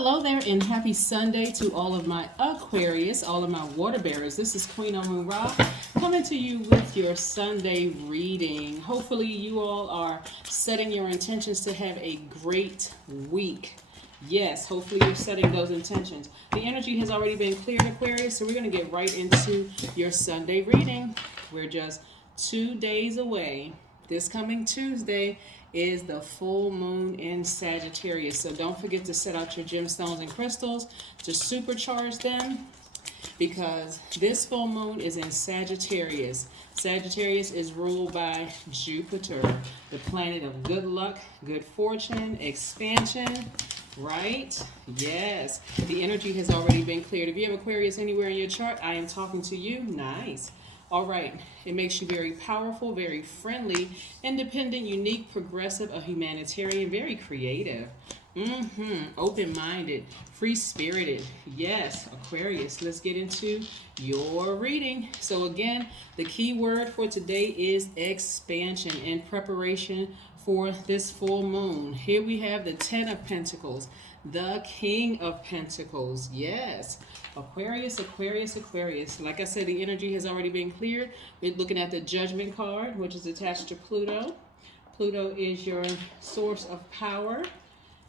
Hello there and happy Sunday to all of my Aquarius, all of my water bearers. This is Queen Amun Ra coming to you with your Sunday reading. Hopefully you all are setting your intentions to have a great week. Yes, hopefully you're setting those intentions. The energy has already been cleared, Aquarius, so we're going to get right into your Sunday reading. We're just 2 days away. This coming Tuesday is the full moon in Sagittarius. So don't forget to set out your gemstones and crystals to supercharge them, because this full moon is in Sagittarius. Sagittarius is ruled by Jupiter, the planet of good luck, good fortune, expansion, right? Yes. The energy has already been cleared. If you have Aquarius anywhere in your chart, I am talking to you. Nice. All right, it makes you very powerful, very friendly, independent, unique, progressive, a humanitarian, very creative, open-minded, free-spirited. Yes, Aquarius, let's get into your reading. So again, the key word for today is expansion in preparation for this full moon. Here we have the 10 of Pentacles, the King of Pentacles. Yes. Aquarius, Aquarius, Aquarius. Like I said, the energy has already been cleared. We're looking at the Judgment card, which is attached to Pluto. Pluto is your source of power.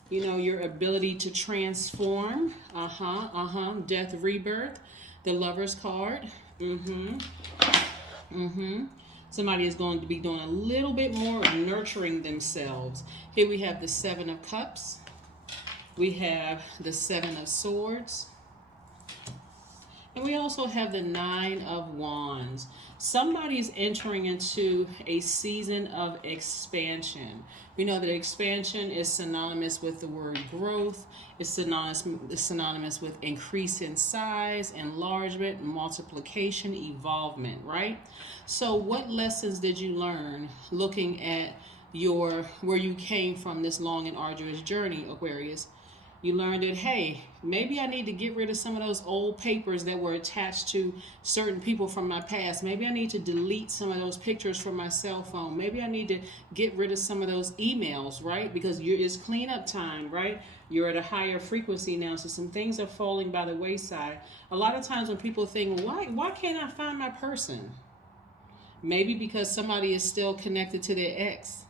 You know, your ability to transform. Death, rebirth. The Lover's card. Somebody is going to be doing a little bit more of nurturing themselves. Here we have the Seven of Cups. We have the Seven of Swords. And we also have the Nine of Wands. Somebody's entering into a season of expansion. We know that expansion is synonymous with the word growth. It's synonymous with increase in size, enlargement, multiplication, evolvement, right? So what lessons did you learn looking at where you came from this long and arduous journey, Aquarius? You learned that, hey, maybe I need to get rid of some of those old papers that were attached to certain people from my past. Maybe I need to delete some of those pictures from my cell phone. Maybe I need to get rid of some of those emails, right? Because it's cleanup time, right? You're at a higher frequency now, so some things are falling by the wayside. A lot of times when people think, why can't I find my person? Maybe because somebody is still connected to their ex.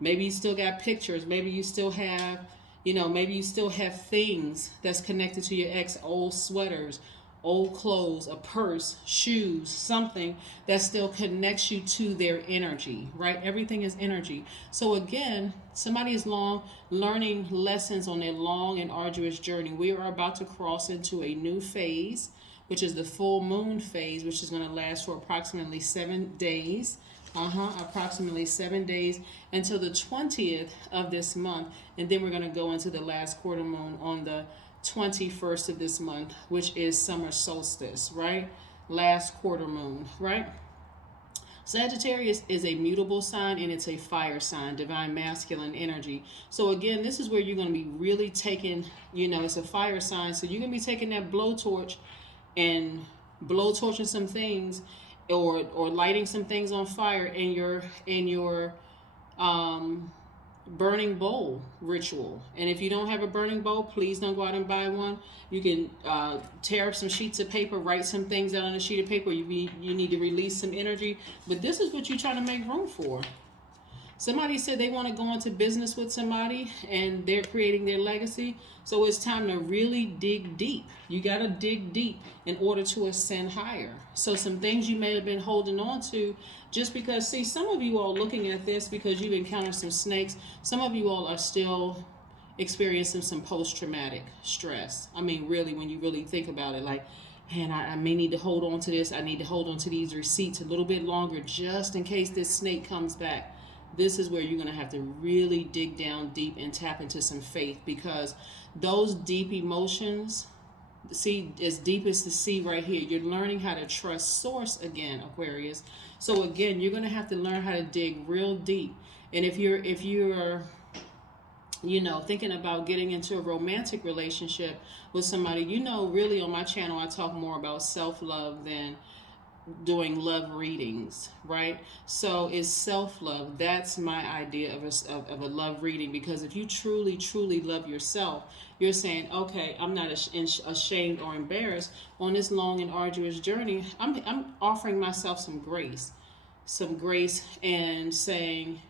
Maybe you still got pictures. Maybe you still have... maybe you still have things that's connected to your ex, old sweaters, old clothes, a purse, shoes, something that still connects you to their energy, right? Everything is energy. So again, somebody is learning lessons on their long and arduous journey. We are about to cross into a new phase, which is the full moon phase, which is going to last for approximately 7 days. Approximately 7 days until the 20th of this month. And then we're going to go into the last quarter moon on the 21st of this month, which is summer solstice, right? Last quarter moon, right? Sagittarius is a mutable sign and it's a fire sign, divine masculine energy. So again, this is where you're going to be really taking, it's a fire sign. So you're going to be taking that blowtorch and blowtorching some things, or lighting some things on fire in your burning bowl ritual. And if you don't have a burning bowl, please don't go out and buy one. You can tear up some sheets of paper, write some things out on a sheet of paper. You need to release some energy, but this is what you're trying to make room for. Somebody said they want to go into business with somebody and they're creating their legacy. So it's time to really dig deep. You got to dig deep in order to ascend higher. So some things you may have been holding on to just because, see, some of you all looking at this because you've encountered some snakes. Some of you all are still experiencing some post-traumatic stress. I mean, really, when you really think about it, like, man, I may need to hold on to this. I need to hold on to these receipts a little bit longer just in case this snake comes back. This is where you're going to have to really dig down deep and tap into some faith, because those deep emotions, see, as deep as the sea right here, you're learning how to trust source again, Aquarius. So again, you're going to have to learn how to dig real deep. And if you're thinking about getting into a romantic relationship with somebody, really on my channel, I talk more about self-love than doing love readings, right? So it's self-love. That's my idea of a love reading, because if you truly, truly love yourself, you're saying, okay, I'm not ashamed or embarrassed on this long and arduous journey. I'm offering myself some grace, and saying,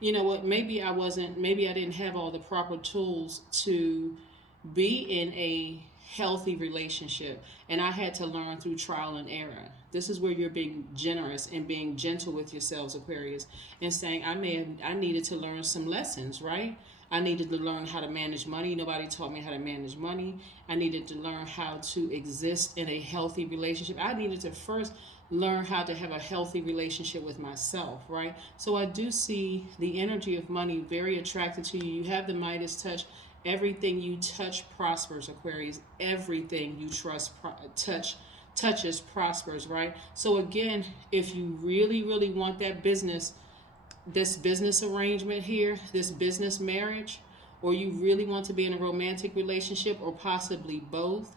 you know what, maybe I didn't have all the proper tools to be in a healthy relationship, and I had to learn through trial and error. This is where you're being generous and being gentle with yourselves, Aquarius, and saying, I needed to learn some lessons, right? I needed to learn how to manage money. Nobody taught me how to manage money. I needed to learn how to exist in a healthy relationship. I needed to first learn how to have a healthy relationship with myself, right? So I do see the energy of money very attracted to you. You have the Midas touch. Everything you touch prospers, Aquarius. Everything you touches prospers, right? So again, if you really, really want this business arrangement here, this business marriage, or you really want to be in a romantic relationship, or possibly both,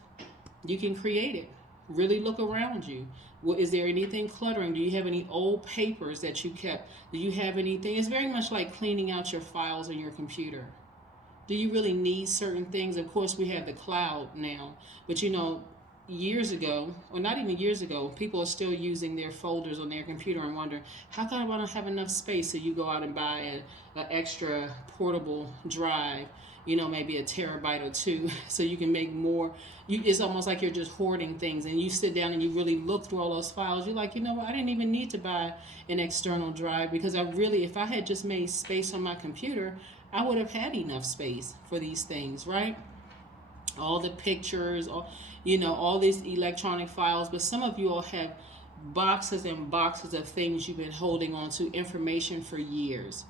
you can create it. Really look around you. Is there anything cluttering? Do you have any old papers that you kept? Do you have anything? It's very much like cleaning out your files on your computer. Do you really need certain things? Of course, we have the cloud now, but years ago, or not even years ago, people are still using their folders on their computer and wonder, how come I don't have enough space? So you go out and buy an extra portable drive, maybe a terabyte or two, so you can make more. It's almost like you're just hoarding things, and you sit down and you really look through all those files. You're like, what? I didn't even need to buy an external drive, because if I had just made space on my computer, I would have had enough space for these things, right? All the pictures, all these electronic files. But some of you all have boxes and boxes of things you've been holding on to, information for years,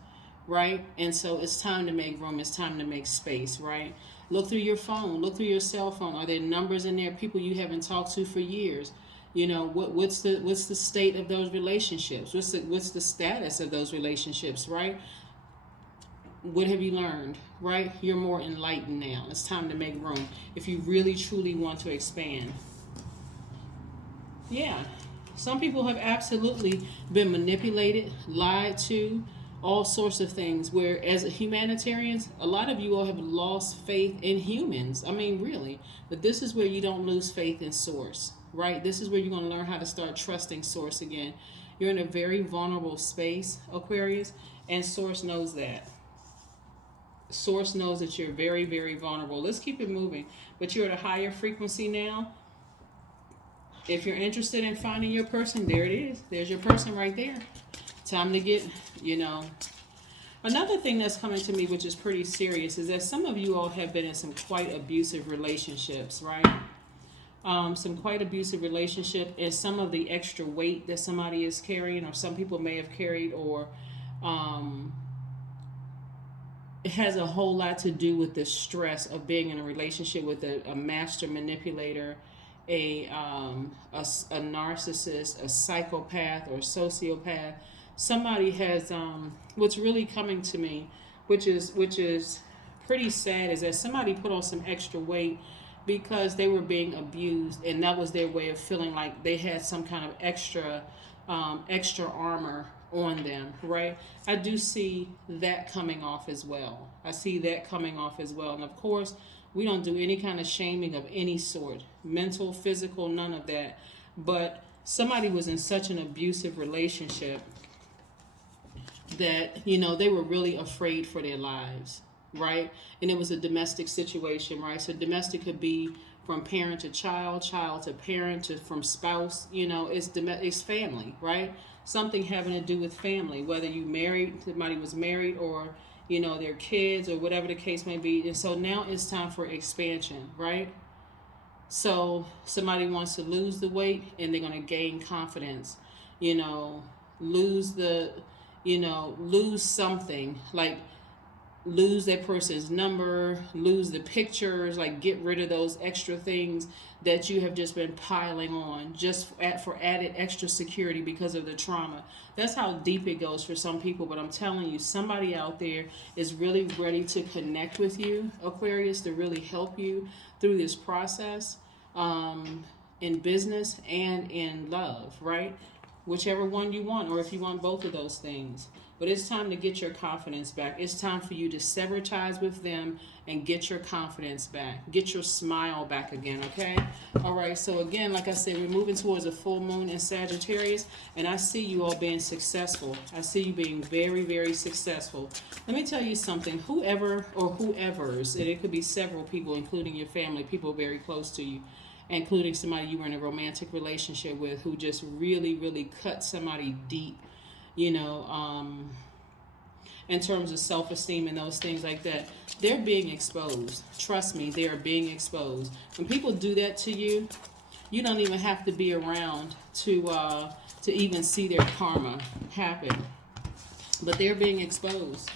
right? And so it's time to make room. It's time to make space, right? Look through your phone. Look through your cell phone. Are there numbers in there, people you haven't talked to for years? What's the state of those relationships? What's the status of those relationships, right? What have you learned, right? You're more enlightened now. It's time to make room if you really, truly want to expand. Yeah. Some people have absolutely been manipulated, lied to, all sorts of things, where as humanitarians, a lot of you all have lost faith in humans. I mean, really. But this is where you don't lose faith in Source, right? This is where you're going to learn how to start trusting Source again. You're in a very vulnerable space, Aquarius, and Source knows that. Source knows that you're very, very vulnerable. Let's keep it moving. But you're at a higher frequency now. If you're interested in finding your person, there it is. There's your person right there. Time to get, Another thing that's coming to me, which is pretty serious, is that some of you all have been in some quite abusive relationships, right? Some quite abusive relationship, and some of the extra weight that somebody is carrying, or some people may have carried, or it has a whole lot to do with the stress of being in a relationship with a master manipulator, a narcissist, a psychopath, or a sociopath. Somebody has what's really coming to me, which is pretty sad, is that somebody put on some extra weight because they were being abused, and that was their way of feeling like they had some kind of extra armor on them, right? I do see that coming off as well. And of course, we don't do any kind of shaming of any sort, mental, physical, none of that. But somebody was in such an abusive relationship that, they were really afraid for their lives, right? And it was a domestic situation, right? So domestic could be from parent to child, child to parent, from spouse, it's family, right? Something having to do with family, whether somebody was married, or, their kids, or whatever the case may be. And so now it's time for expansion, right? So somebody wants to lose the weight, and they're going to gain confidence, lose something, like lose that person's number, lose the pictures, like get rid of those extra things that you have just been piling on, just for added extra security because of the trauma. That's how deep it goes for some people. But I'm telling you, somebody out there is really ready to connect with you, Aquarius, to really help you through this process. And in business and in love, right? Whichever one you want, or if you want both of those things. But it's time to get your confidence back. It's time for you to sever ties with them and get your confidence back. Get your smile back again, okay? All right, so again, like I said, we're moving towards a full moon in Sagittarius, and I see you all being successful. I see you being very, very successful. Let me tell you something. Whoever or whoever's, and it could be several people, including your family, people very close to you, including somebody you were in a romantic relationship with who just really, really cut somebody deep, you know, in terms of self-esteem and those things like that. They're being exposed. Trust me, they are being exposed. When people do that to you, you don't even have to be around to even see their karma happen. But they're being exposed.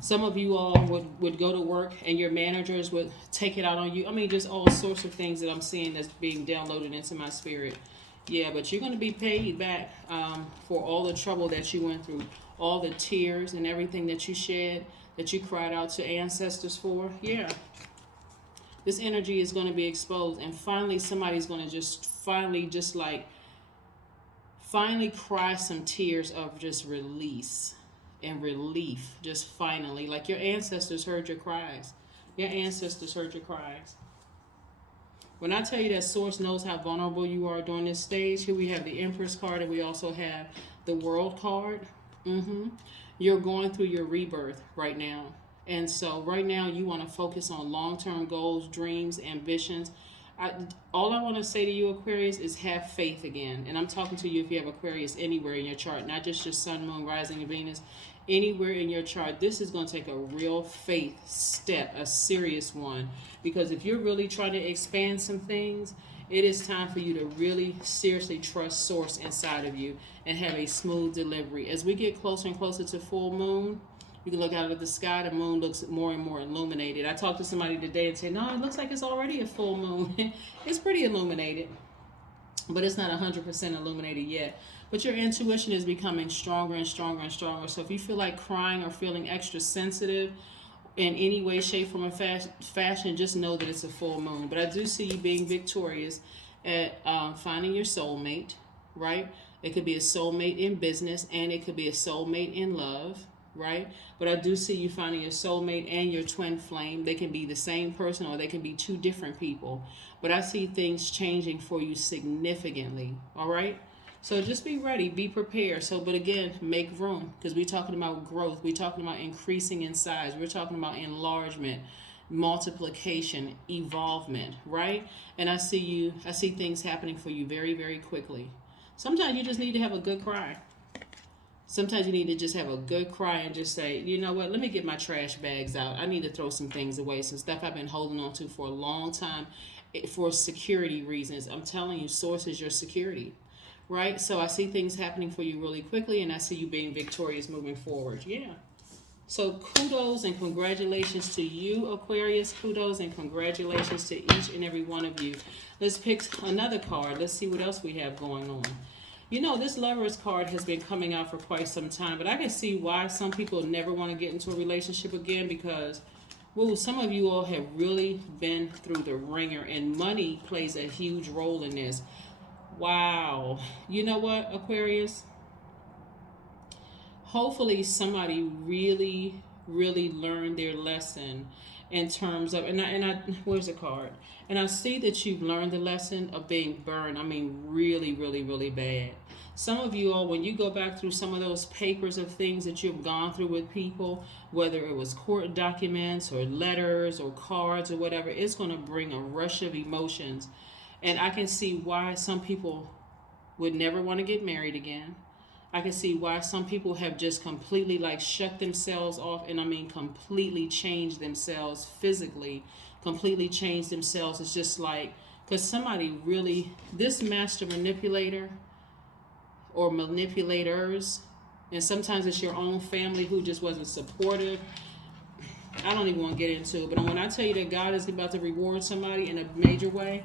Some of you all would go to work and your managers would take it out on you. I mean, just all sorts of things that I'm seeing that's being downloaded into my spirit. Yeah, but you're going to be paid back for all the trouble that you went through, all the tears and everything that you shed, that you cried out to ancestors for. Yeah. This energy is going to be exposed, and finally somebody's going to finally cry some tears of just release and relief, just finally. Like your ancestors heard your cries. Your ancestors heard your cries. When I tell you that Source knows how vulnerable you are during this stage, here we have the Empress card, and we also have the World card. You're going through your rebirth right now. And so right now you want to focus on long-term goals, dreams, ambitions. All I want to say to you, Aquarius, is have faith again. And I'm talking to you if you have Aquarius anywhere in your chart, not just your Sun, Moon, Rising, and Venus. Anywhere in your chart, this is going to take a real faith step, a serious one. Because if you're really trying to expand some things, it is time for you to really seriously trust Source inside of you and have a smooth delivery. As we get closer and closer to full moon, you can look out at the sky, the moon looks more and more illuminated. I talked to somebody today and said, no, it looks like it's already a full moon. It's pretty illuminated, but it's not 100% illuminated yet. But your intuition is becoming stronger and stronger and stronger. So if you feel like crying or feeling extra sensitive in any way, shape, form, or fashion, just know that it's a full moon. But I do see you being victorious at finding your soulmate, right? It could be a soulmate in business, and it could be a soulmate in love, right? But I do see you finding your soulmate and your twin flame. They can be the same person, or they can be two different people. But I see things changing for you significantly, all right? So just be ready, be prepared. So, but again, make room, because we're talking about growth. We're talking about increasing in size. We're talking about enlargement, multiplication, evolvement, right? And I see things happening for you very, very quickly. Sometimes you just need to have a good cry. Sometimes you need to just have a good cry and just say, you know what, let me get my trash bags out. I need to throw some things away, some stuff I've been holding on to for a long time for security reasons. I'm telling you, Source is your security, right? So I see things happening for you really quickly, and I see you being victorious moving forward. Yeah. So kudos and congratulations to you, Aquarius. Kudos and congratulations to each and every one of you. Let's pick another card. Let's see what else we have going on. You know, this Lovers card has been coming out for quite some time, but I can see why some people never want to get into a relationship again, because, well, some of you all have really been through the ringer, and money plays a huge role in this. Wow. You know what, Aquarius? Hopefully somebody really, really learned their lesson in terms of, and I where's the card? And I see that you've learned the lesson of being burned. I mean, really, really, really bad. Some of you all, when you go back through some of those papers of things that you've gone through with people, whether it was court documents or letters or cards or whatever, it's going to bring a rush of emotions. And I can see why some people would never want to get married again. I can see why some people have just completely shut themselves off, and I mean completely changed themselves physically, completely changed themselves. It's just because somebody really, this master manipulator or manipulators, and sometimes it's your own family who just wasn't supportive. I don't even want to get into it, but when I tell you that God is about to reward somebody in a major way,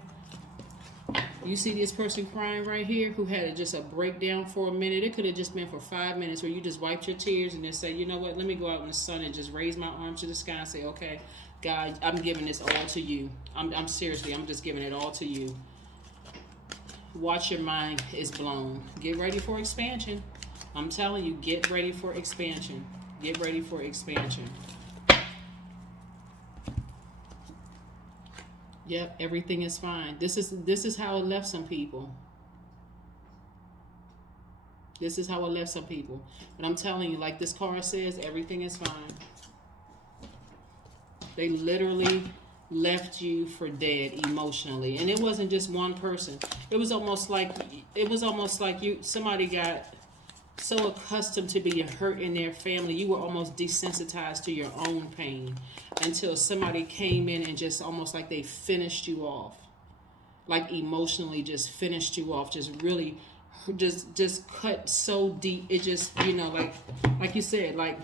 you see this person crying right here who had just a breakdown for a minute. It could have just been for 5 minutes where you just wiped your tears and then say, you know what, let me go out in the sun and just raise my arms to the sky and say, okay, God, I'm giving this all to you. I'm seriously, I'm just giving it all to you. watch your mind is blown. Get ready for expansion. I'm telling you, get ready for expansion. Get ready for expansion. Yep, everything is fine. This is how it left some people. This is how it left some people. But I'm telling you, like this card says, everything is fine. They literally left you for dead emotionally. And it wasn't just one person. It was almost like somebody got so accustomed to being hurt in their family, you were almost desensitized to your own pain until somebody came in and just almost like they finished you off. Like emotionally just finished you off, just really just cut so deep. It just, like you said, like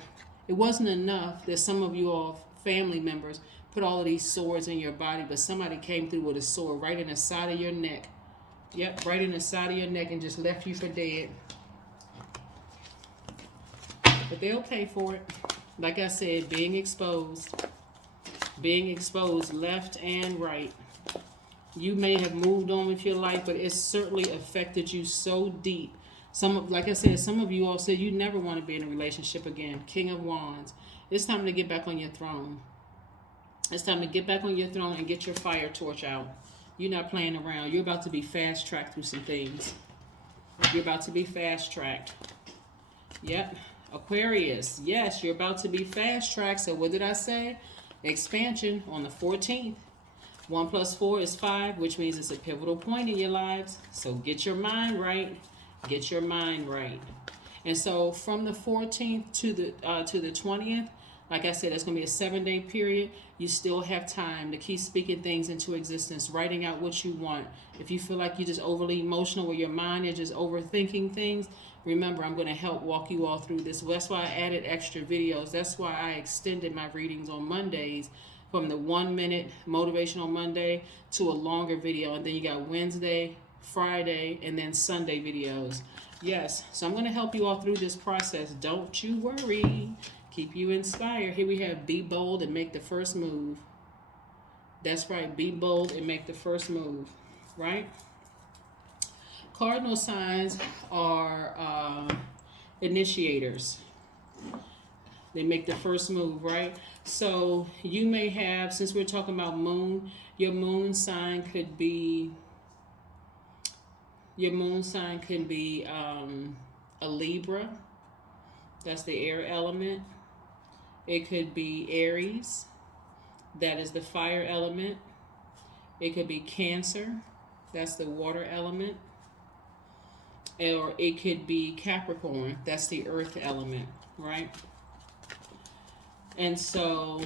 it wasn't enough that some of you all family members put all of these swords in your body, but somebody came through with a sword right in the side of your neck. Yep, right in the side of your neck and just left you for dead. But they'll pay for it. Like I said, being exposed left and right. You may have moved on with your life, but it certainly affected you so deep. Like I said, some of you all said you never want to be in a relationship again. King of Wands. It's time to get back on your throne. It's time to get back on your throne and get your fire torch out. You're not playing around. You're about to be fast-tracked through some things. You're about to be fast-tracked. Yep. Aquarius, yes, you're about to be fast-tracked. So what did I say? Expansion on the 14th. 1 plus 4 is 5, which means it's a pivotal point in your lives. So get your mind right. Get your mind right. And so from the 14th to the 20th, like I said, it's going to be a 7-day period. You still have time to keep speaking things into existence, writing out what you want. If you feel like you're just overly emotional or your mind is just overthinking things, remember, I'm going to help walk you all through this. That's why I added extra videos. That's why I extended my readings on Mondays from the 1-minute Motivational Monday to a longer video. And then you got Wednesday, Friday, and then Sunday videos. Yes, so I'm going to help you all through this process. Don't you worry. Keep you inspired. Here we have be bold and make the first move. That's right. Be bold and make the first move. Right? Cardinal signs are initiators. They make the first move, right? So you may have, since we're talking about moon, your moon sign could be a Libra. That's the air element. It could be Aries. That is the fire element. It could be Cancer. That's the water element. Or it could be Capricorn. That's the earth element, right? And so,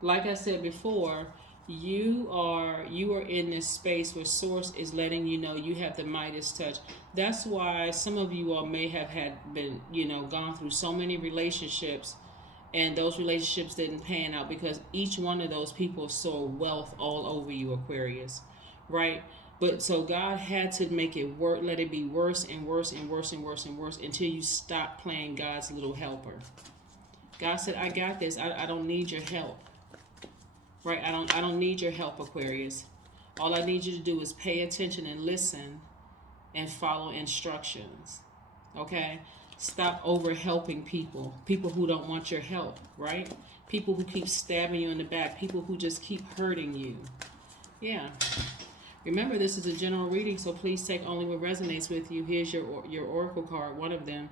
like I said before, you are in this space where Source is letting you know you have the Midas touch. That's why some of you all may have been gone through so many relationships, and those relationships didn't pan out because each one of those people saw wealth all over you, Aquarius, right? But so God had to make it work, let it be worse and worse and worse and worse and worse until you stop playing God's little helper. God said, I got this. I don't need your help. Right? I don't need your help, Aquarius. All I need you to do is pay attention and listen and follow instructions. Okay? Stop over helping people. People who don't want your help, right? People who keep stabbing you in the back. People who just keep hurting you. Yeah. Remember, this is a general reading, so please take only what resonates with you. Here's your oracle card, one of them.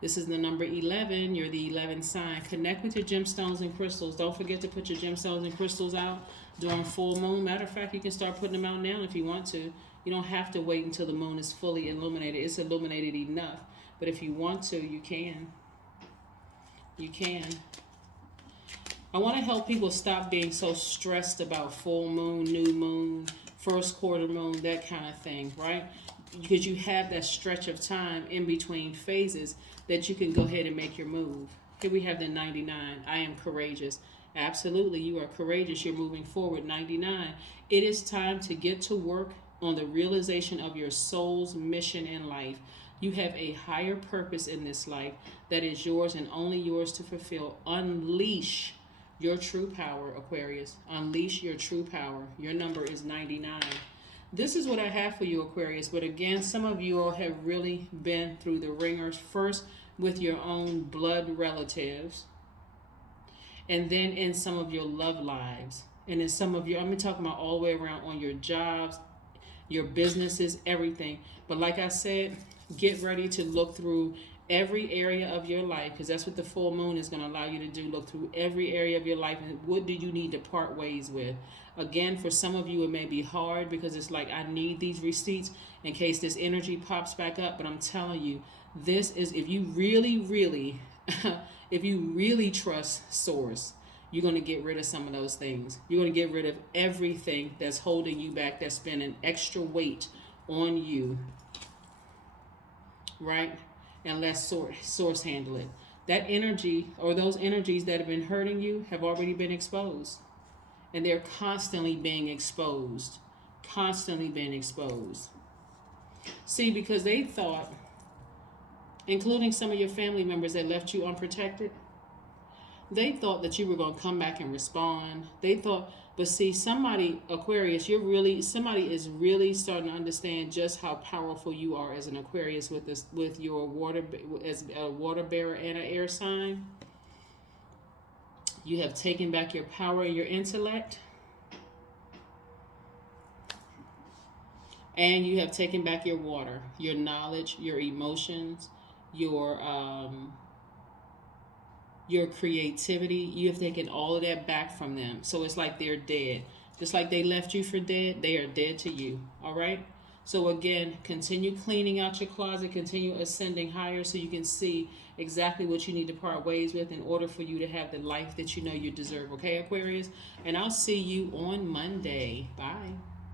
This is the number 11. You're the 11th sign. Connect with your gemstones and crystals. Don't forget to put your gemstones and crystals out during full moon. Matter of fact, you can start putting them out now if you want to. You don't have to wait until the moon is fully illuminated. It's illuminated enough. But if you want to, you can. You can. I want to help people stop being so stressed about full moon, new moon, first quarter moon, that kind of thing, right? Because you have that stretch of time in between phases that you can go ahead and make your move. Here we have the 99. I am courageous. Absolutely, you are courageous. You're moving forward. 99. It is time to get to work on the realization of your soul's mission in life. You have a higher purpose in this life that is yours and only yours to fulfill. Unleash your true power, Aquarius. Unleash your true power. Your number is 99. This is what I have for you, Aquarius. But again, some of you all have really been through the ringers, first with your own blood relatives, and then in some of your love lives. And in some of your, I'm talking about all the way around on your jobs, your businesses, everything. But like I said, get ready to look through every area of your life, because that's what the full moon is going to allow you to do. Look through every area of your life and what do you need to part ways with. Again, for some of you it may be hard because it's like, I need these receipts in case this energy pops back up. But I'm telling you, this is, if you really if you really trust source, you're going to get rid of some of those things. You're going to get rid of everything that's holding you back, that's been an extra weight on you, right? And let source handle it. That energy, or those energies that have been hurting you, have already been exposed. And they're constantly being exposed. Constantly being exposed. See, because they thought, including some of your family members that left you unprotected, they thought that you were going to come back and respond. They thought, but see, somebody, Aquarius, somebody is really starting to understand just how powerful you are as an Aquarius with this, with your water, as a water bearer and an air sign. You have taken back your power and your intellect. And you have taken back your water, your knowledge, your emotions, your creativity. You have taken all of that back from them. So it's like they're dead. Just like they left you for dead, they are dead to you. All right? So again, continue cleaning out your closet, continue ascending higher so you can see exactly what you need to part ways with in order for you to have the life that you know you deserve. Okay, Aquarius? And I'll see you on Monday. Bye.